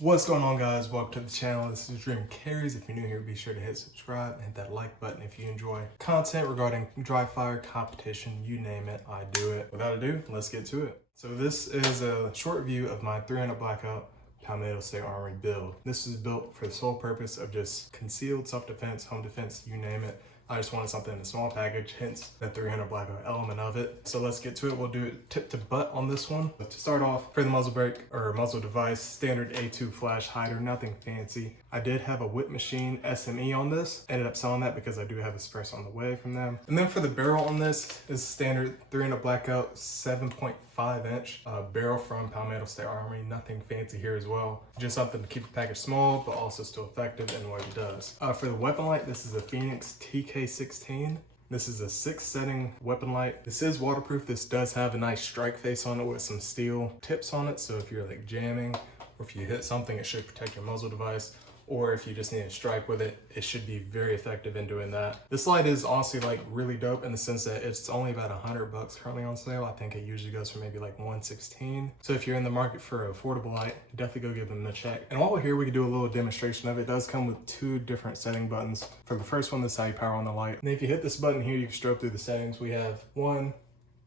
What's going on, guys? Welcome to the channel. This is Dream Carries. If you're new here, be sure to hit subscribe and hit that like button if you enjoy content regarding dry fire, competition, you name it, I do it. Without ado, let's get to it. So this is a short view of my 300 Blackout Palmetto State Armory build. This is built for the sole purpose of just concealed self-defense, home defense, you name it. I just wanted something in a small package, hence the 300 Blackout element of it. So let's get to it. We'll do it tip to butt on this one. But to start off, for the muzzle brake or muzzle device, standard A2 flash hider, nothing fancy. I did have a whip machine SME on this. Ended up selling that because I do have a Espresso on the way from them. And then for the barrel on this is standard 300 Blackout 7.5 inch barrel from Palmetto State Armory. Nothing fancy here as well. Just something to keep the package small, but also still effective in what it does. For the weapon light, this is a Fenix TK16. This is a 6-setting weapon light. This is waterproof. This does have a nice strike face on it with some steel tips on it. So if you're like jamming or if you hit something, it should protect your muzzle device. Or if you just need to strike with it, it should be very effective in doing that. This light is honestly like really dope in the sense that it's only about $100 currently on sale. I think it usually goes for maybe like $116. So if you're in the market for an affordable light, definitely go give them a check. And while we're here, we can do a little demonstration of it. It does come with 2 different setting buttons. For the first one, this is how you power on the light. And if you hit this button here, you can strobe through the settings. We have 1,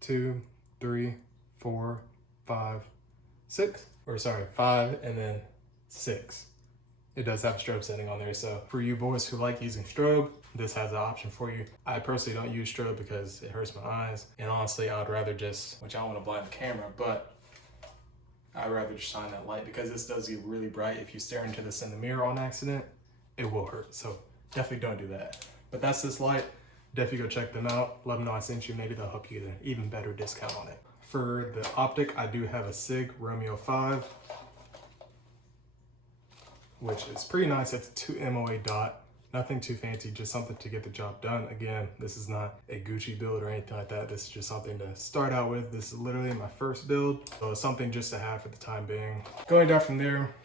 2, 3, 4, 5, 6, or sorry, 5 and then 6. It does have a strobe setting on there, so for you boys who like using strobe, this has an option for you. I personally don't use strobe because it hurts my eyes, and honestly, I'd rather just, which I don't want to blind the camera, but I'd rather just shine that light because this does get really bright. If you stare into this in the mirror on accident, it will hurt, so definitely don't do that. But that's this light. Definitely go check them out. Let them know I sent you. Maybe they'll help you get an even better discount on it. For the optic, I do have a SIG Romeo 5. Which is pretty nice. It's a 2 MOA dot. Nothing too fancy, just something to get the job done. Again, this is not a Gucci build or anything like that. This is just something to start out with. This is literally my first build, so it's something just to have for the time being. Going down from there,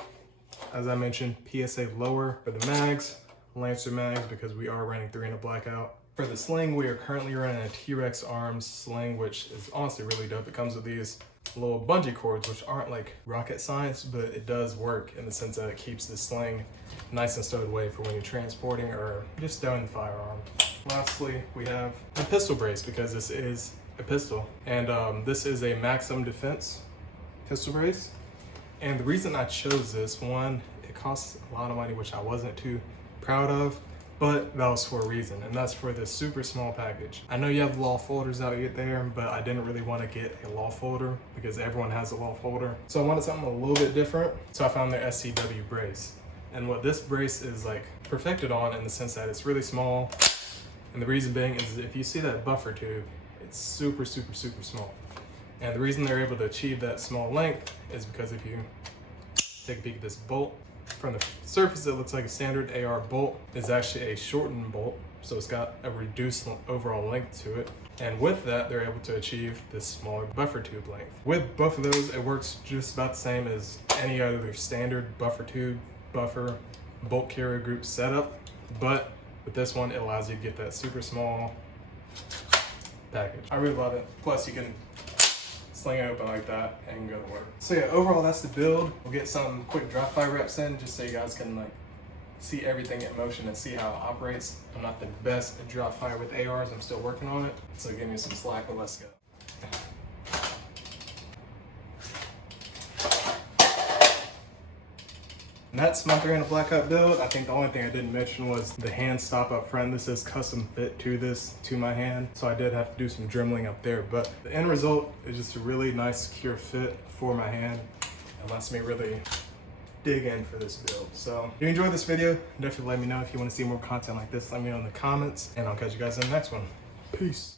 as I mentioned, PSA lower for the mags, Lancer mags, because we are running 300 Blackout. For the sling, we are currently running a T-Rex Arms sling, which is honestly really dope. It comes with these little bungee cords, which aren't like rocket science, but it does work in the sense that it keeps the sling nice and stowed away for when you're transporting or just stowing the firearm. Lastly, we have a pistol brace because this is a pistol, and this is a Maximum Defense pistol brace. And the reason I chose this one, it costs a lot of money, which I wasn't too proud of, but that was for a reason, and that's for this super small package. I know you have law folders out there, but I didn't really want to get a law folder because everyone has a law folder. So I wanted something a little bit different, so I found their SCW brace. And what this brace is like perfected on in the sense that it's really small, and the reason being is if you see that buffer tube, it's super, super, super small. And the reason they're able to achieve that small length is because if you take a peek at this bolt, from the surface it looks like a standard AR bolt. It's actually a shortened bolt, so it's got a reduced overall length to it, and with that they're able to achieve this smaller buffer tube length. With both of those, it works just about the same as any other standard buffer tube, buffer, bolt carrier group setup, but with this one it allows you to get that super small package. I really love it. Plus you can sling it open like that and go to work. So yeah, overall that's the build. We'll get some quick dry fire reps in just so you guys can like see everything in motion and see how it operates. I'm not the best at dry fire with ARs, I'm still working on it, so give me some slack, but let's go. And that's my 300 Blackout build. I think the only thing I didn't mention was the hand stop up front. This is custom fit to my hand, so I did have to do some dremeling up there, but the end result is just a really nice secure fit for my hand. It lets me really dig in for this build. So if you enjoyed this video, definitely let me know. If you want to see more content like this, let me know in the comments, and I'll catch you guys in the next one. Peace.